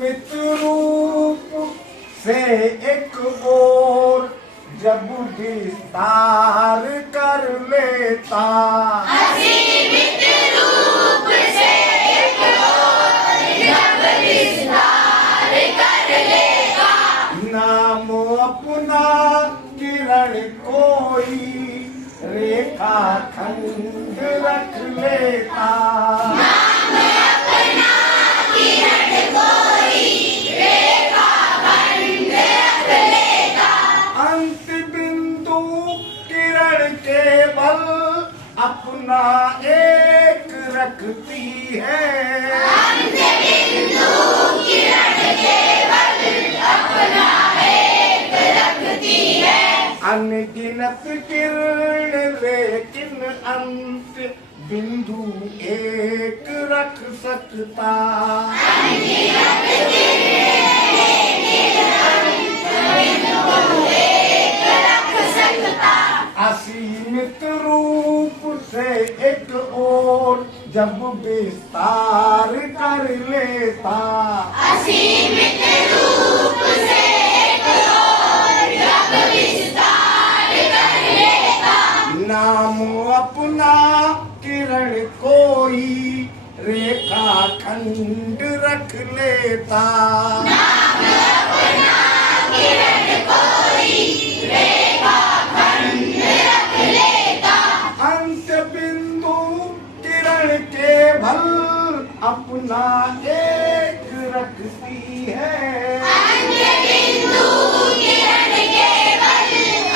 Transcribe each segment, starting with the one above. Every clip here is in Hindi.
असीमित रूप से एक ओर जब विस्तार कर लेता, असीमित रूप से एक ओर जब विस्तार कर लेता, नाम अपना किरण कोई रेखा खंड रख लेता, नाम अपना किरण कोई रेखा खंड रख लेता, अंत बिंदु किरण केवल अपना एक रखती है, अंत बिंदु किरण केवल अपना एक रखती है, अनगिनत किरण लेकिन अंत बिंदु एक रख सकता, अनगिनत किरण लेकिन अंत बिंदु एक रख सकता, असीमित रूप से एक ओर जब विस्तार कर लेता, असीमित रूप से एक ओर जब विस्तार कर लेता, नाम अपना किरण कोई रेखा खंड रख लेता, नाम अपना किरण कोई रेखा खंड रख लेता, अंत बिंदु किरण केवल अपना एक रखती है, अंत बिंदु किरण केवल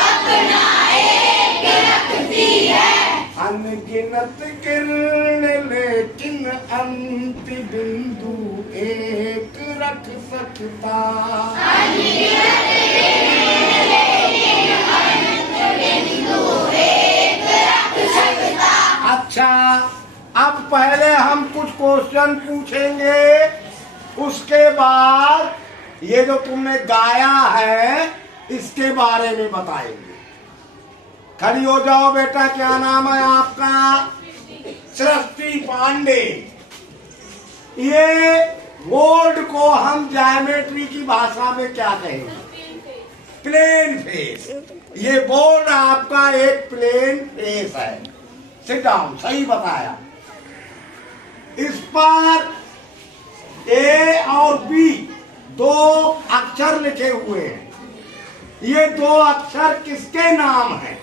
अपना एक रखती है, अनगिनत किरण लेकिन अंत बिंदु एक रख सकता, अनगिनत किरण लेकिन अंत बिंदु एक रख सकता। अच्छा, अब पहले हम कुछ क्वेश्चन पूछेंगे, उसके बाद ये जो तुमने गाया है इसके बारे में बताएंगे। खड़ी हो जाओ बेटा, क्या नाम है आपका? सृष्टि पांडे। ये बोर्ड को हम ज्योमेट्री की भाषा में क्या कहेंगे? Plane face. ये बोर्ड आपका एक प्लेन फेस है। सिट डाउन, सही बताया। इस पर ए और बी दो अक्षर लिखे हुए हैं। ये दो अक्षर किसके नाम हैं?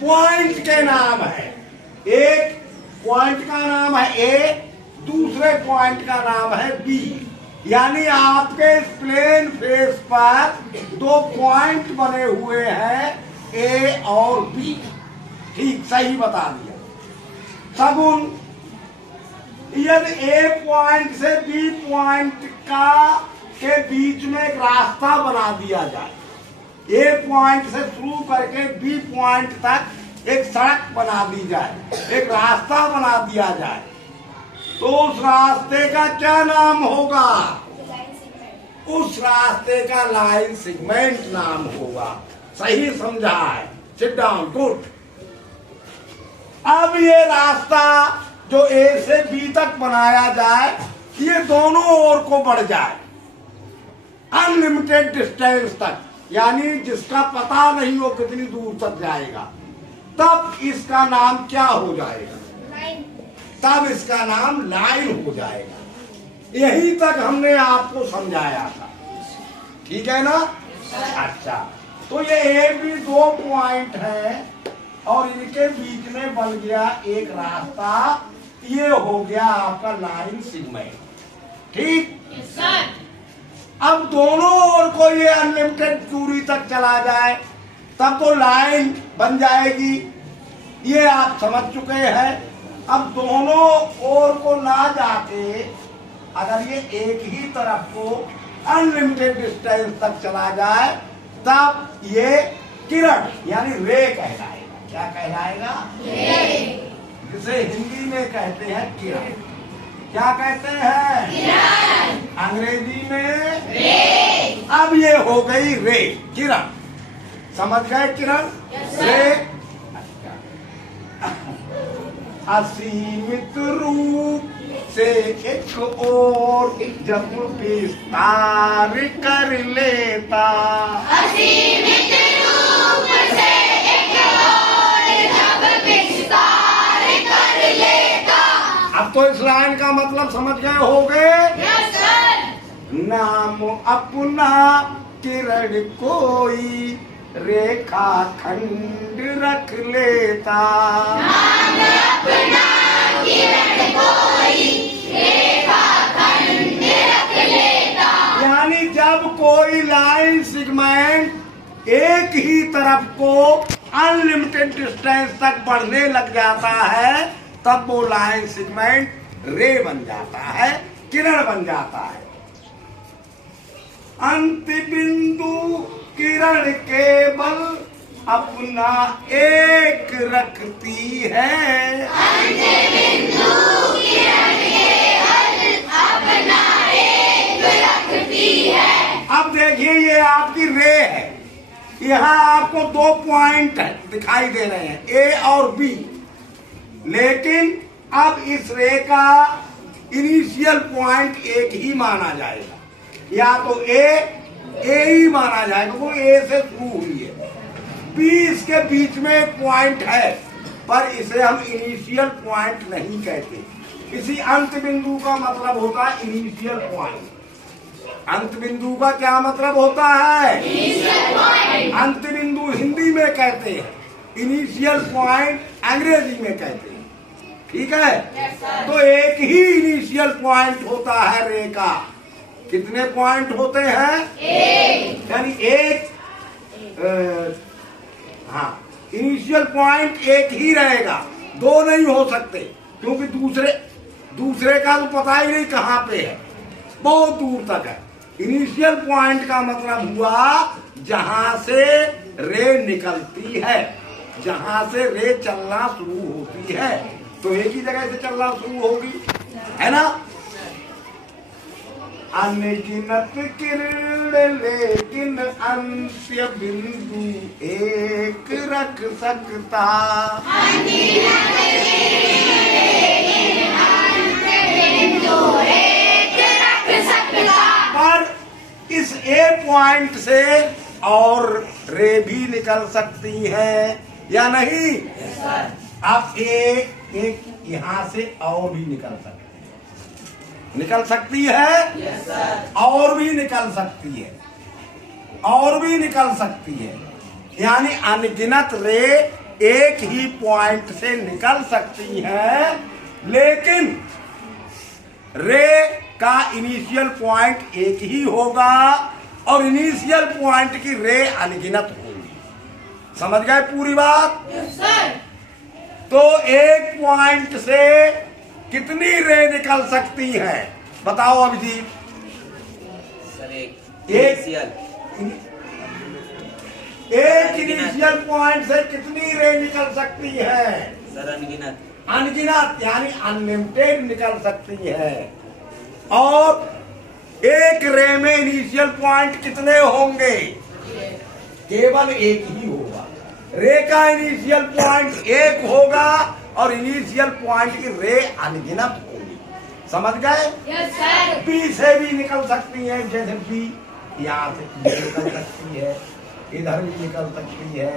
पॉइंट के नाम है। एक पॉइंट का नाम है ए, दूसरे पॉइंट का नाम है बी। यानी आपके इस प्लेन फेस पर दो पॉइंट बने हुए हैं, ए और बी। ठीक, सही बता दिया। सगुन, यदि ए पॉइंट से बी पॉइंट का के बीच में एक रास्ता बना दिया जाए, ए पॉइंट से शुरू करके बी पॉइंट तक एक सड़क बना दी जाए, एक रास्ता बना दिया जाए, तो उस रास्ते का क्या नाम होगा? उस रास्ते का लाइन सेगमेंट नाम होगा। सही समझा है। Sit down, good. अब ये रास्ता जो ए से बी तक बनाया जाए, ये दोनों ओर को बढ़ जाए अनलिमिटेड डिस्टेंस तक, यानी जिसका पता नहीं हो कितनी दूर तक जाएगा, तब इसका नाम क्या हो जाएगा? तब इसका नाम लाइन हो जाएगा। यही तक हमने आपको समझाया था, ठीक है ना? अच्छा, तो ये ए बी दो पॉइंट है और इनके बीच में बन गया एक रास्ता। ये हो गया आपका लाइन सेगमेंट। ठीक, अब दोनों ओर को ये अनलिमिटेड दूरी तक चला जाए, तब तो लाइन बन जाएगी। ये आप समझ चुके हैं। अब दोनों ओर को ना जाके अगर ये एक ही तरफ को अनलिमिटेड डिस्टेंस तक चला जाए, तब ये किरण यानी रे कहलाएगा। क्या कहलाएगा? जिसे हिंदी में कहते हैं किरण। क्या कहते हैं? किरण। अंग्रेजी में रे। अब ये हो गई रे, किरण। समझ गए किरण? रे। असीमित रूप से एक और जब विस्तार कर लेता। असीमित रूप से एक और जब विस्तार कर लेता। अब तो इस लाइन का मतलब समझ गए होगे। Yes sir. नाम अपना किरण कोई रेखा खंड रख लेता। नाम अपना किरण कोई रेखा खंड रख लेता। यानी जब कोई लाइन सेगमेंट एक ही तरफ को अनलिमिटेड डिस्टेंस तक बढ़ने लग जाता है तब वो लाइन सेगमेंट रे बन जाता है, किरण बन जाता है। अंत बिंदु किरण केवल अपना एक रखती है। अंत बिंदु किरण केवल अपना एक रखती है। अब देखिए ये आपकी रे है, यहाँ आपको 2 पॉइंट दिखाई दे रहे हैं ए और बी, लेकिन अब इस रे का इनिशियल पॉइंट एक ही माना जाएगा, या तो ए ही माना जाएगा, वो ए से शुरू हुई है। बी इसके बीच में एक पॉइंट है पर इसे हम इनिशियल पॉइंट नहीं कहते। इसी अंत बिंदु का मतलब होता है इनिशियल पॉइंट। अंत बिंदु का क्या मतलब होता है? Initial point. अंत बिंदु हिंदी में कहते हैं, इनिशियल पॉइंट अंग्रेजी में कहते हैं। ठीक है? Yes sir. तो एक ही इनिशियल पॉइंट होता है रे का। कितने पॉइंट होते हैं? एक। यानी एक हाँ, इनिशियल पॉइंट एक ही रहेगा, 2 नहीं हो सकते, क्योंकि दूसरे का तो पता ही नहीं कहाँ पे है, बहुत दूर तक है। इनिशियल पॉइंट का मतलब हुआ जहां से रे निकलती है, जहां से रे चलना शुरू होती है, तो एक ही जगह से चलना शुरू होगी, है ना? अनगिनत किरण लेकिन अंत्य बिंदु एक रख सकता। अनगिनत किरण लेकिन अंत्य बिंदु एक रख सकता। पर इस ए पॉइंट से और रे भी निकल सकती है या नहीं? अब एक यहाँ से और भी निकल सकती है, निकल सकती है। Yes sir. और भी निकल सकती है, और भी निकल सकती है, यानी अनगिनत रे एक ही पॉइंट से निकल सकती है, लेकिन रे का इनिशियल पॉइंट एक ही होगा और इनिशियल पॉइंट की रे अनगिनत होगी। समझ गए पूरी बात? Yes sir. तो एक पॉइंट से कितनी रे निकल सकती है बताओ अभिजीत? सर एक एक इनिशियल पॉइंट से कितनी रे निकल सकती है? सर अनगिनत। अनगिनत यानी अनलिमिटेड निकल सकती है। और एक रे में इनिशियल पॉइंट कितने होंगे? केवल एक ही होगा। रे का इनिशियल पॉइंट एक होगा और इनिशियल पॉइंट की रे अनगिनत होगी। समझ गए? Yes sir. बी से भी निकल सकती है, जैसे बी यहाँ से भी निकल सकती है, इधर भी निकल सकती है,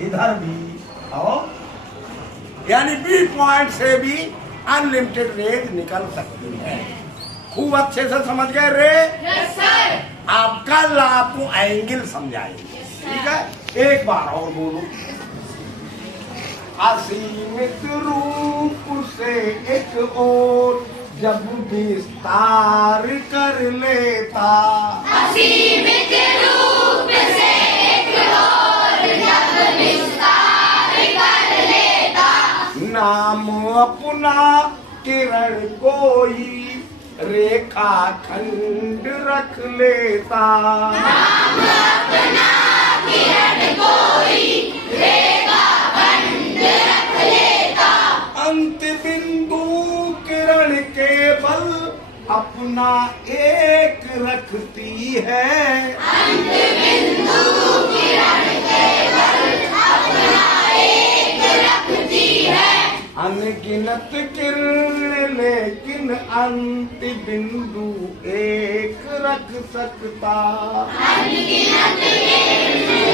इधर भी, और यानी बी पॉइंट से भी अनलिमिटेड रेज निकल सकती है। खूब अच्छे से समझ गए रे? Yes sir. आप कल आपको एंगल समझाएंगे, ठीक है? एक बार और बोलो। असीमित रूप से एक और जब विस्तार कर लेता। असीमित रूप से एक और जब विस्तार कर लेता। नाम अपना किरण कोई रेखा खंड रख लेता। नाम अपना किरण कोई रेखा खंड रख लेता। अंत बिंदु किरण केवल अपना एक रखती है। अंत बिंदु किरण केवल अपना एक रखती है। अनगिनत किरण लेकिन अंत बिंदु एक रख सकता। अनगिनत किरण